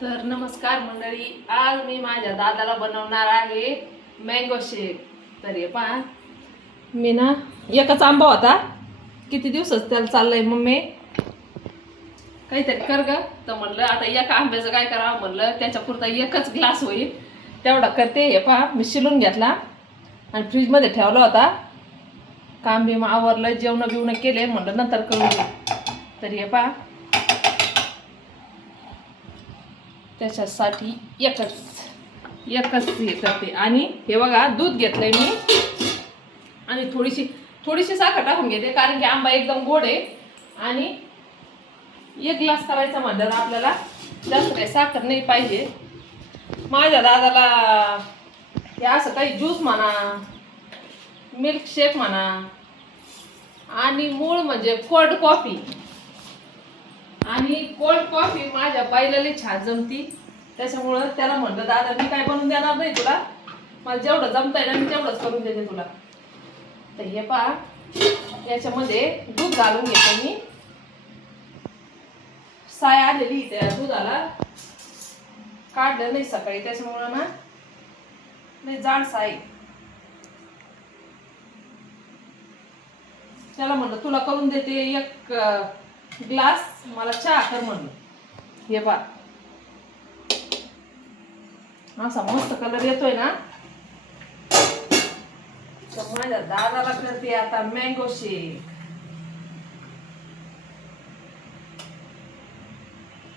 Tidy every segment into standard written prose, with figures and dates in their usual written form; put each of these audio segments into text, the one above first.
तर नमस्कार मंडळी, आज मी माझ्या दादाला बनवणार आहे मँगो शेक. तर हे पहा, मी ना एकच आंबा होता, किती दिवसच त्याला चाललंय मम्मी काहीतरी कर ग. तर म्हणलं आता एका आंब्याचं काय करावं, म्हणलं त्याच्यापुरता एकच ग्लास होईल तेवढा करते. हे पहा, मी शिलून घेतला आणि फ्रीजमध्ये ठेवला होता. काम बी आवरलं, जेवण बिवणं केले, म्हणलं नंतर करू. तर हे पहा, त्याच्यासाठी एकच हे करते. आणि हे बघा, दूध घेतलंय मी आणि थोडीशी साखर टाकून घेते, कारण की आंबा एकदम गोड आहे. आणि एक ग्लास करायचा म्हणलं आपल्याला जास्त काही साखर नाही पाहिजे. माझ्या दादाला हे असं काही ज्यूस म्हणा, मिल्कशेक म्हणा, आणि मूळ म्हणजे कोल्ड कॉफी. आणि कोल्ड कॉफी माझ्या बाईला छान जमती, त्याच्यामुळं त्याला म्हणलं दादा मी काय बनवून देणार नाही तुला, मला जेवढं जमतंय ना मी तेवढंच करून देते तुला. तर हे पहा, याच्यामध्ये दूध घालून घेते मी. साय आलेली त्या दुधाला, काढलं नाही सकाळी, त्याच्यामुळं ना नाही जाड साय. त्याला म्हणलं तुला करून देते एक ग्लास, मला चहा कर म्हणलं. हे पहा, असा मस्त कलर येतोय ना. तर माझ्या दादाला करते आता मँगो शेक.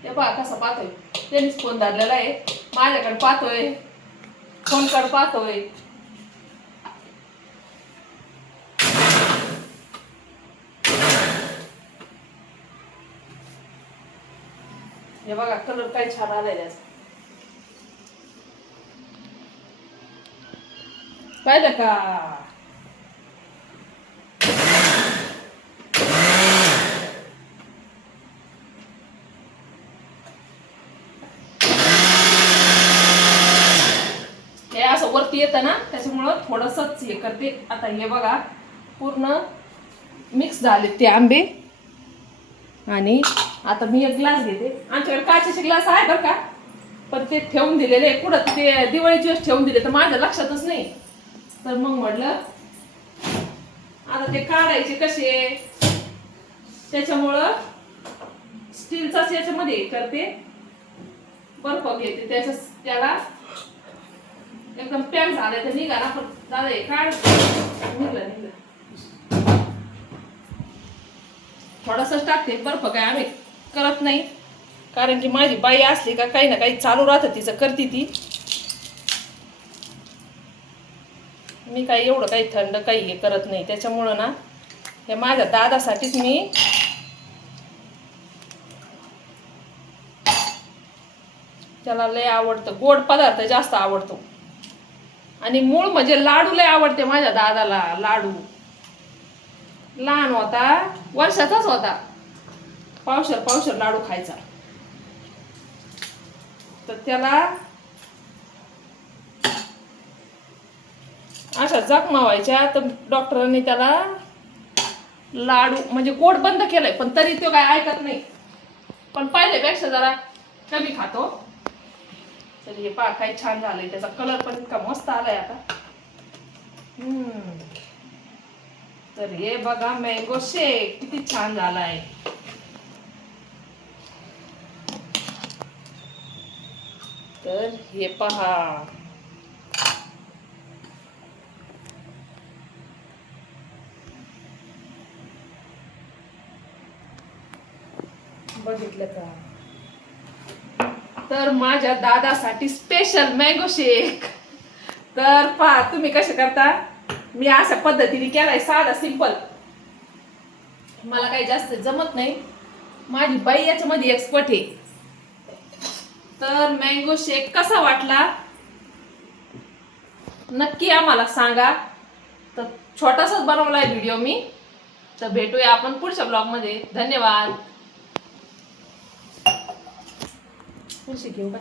हे पहा कसा पाहतोय, त्यांनीच फोन धरलेला आहे, माझ्याकडे पाहतोय, फोनकडे पाहतोय. हे बघा कलर काय छान आलाय त्याचा, पाहिलं का. हे असं वरती येतं ना, त्याच्यामुळं थोडंसंच हे करते. आता हे बघा पूर्ण मिक्स झाले ते आंबे. आणि आता मी एक ग्लास घेते. आमच्याकडे काचेचे ग्लास आहे बरं का, पण ते ठेवून दिलेले कुठं, ते दिवाळीचे वेळेस ठेवून दिले, तर माझ्या लक्षातच नाही. तर मग म्हटलं आता ते काढायचे कसे, त्याच्यामुळं स्टीलचाच याच्यामध्ये करते. बर्फ घेते, त्याला एकदम पॅक झालं तर निघा ना. पण दादा हे काढ, निघलं थोडासाच टाकते. बर्फ काय आम्ही करत नाही, कारण की माझी बाई असली का काही ना काही चालू राहतं तिचं, करते ती. मी काही एवढं काही थंड काही हे करत नाही, त्याच्यामुळं ना हे माझ्या दादासाठीच मी त्याला लय आवडतं, गोड पदार्थ जास्त आवडतो. आणि मूळ म्हणजे लाडू लय आवडते माझ्या दादाला. लाडू लहान होता, वर्षाचाच होता, पावशर लाडू खायचा. तर त्याला अशा जखमा व्हायच्या, तर डॉक्टरांनी त्याला लाडू म्हणजे गोड बंद केलंय, पण तरी तो काय ऐकत नाही. पण पहिल्यापेक्षा जरा कमी खातो. तर हे पहा काय छान झालंय, त्याचा कलर पण इतका मस्त आलाय आता. तर हे बघा मँगो शेक किती छान झालाय. तर हे पहा, बघितलं का. तर माझ्या दादासाठी स्पेशल मँगो शेक. तर पहा तुम्ही कसे करता, मी अशा पद्धतीने केलाय, साधा सिंपल. मला काही जास्त जमत नाही, माझी बाई याच्यामध्ये एक्सपर्ट आहे. तर मँगो शेक कसा वाटला नक्की आम्हाला सांगा. तर छोटासाच बनवलाय व्हिडिओ मी. तर भेटूया आपण पुढच्या ब्लॉग मध्ये. धन्यवाद. घेऊ का.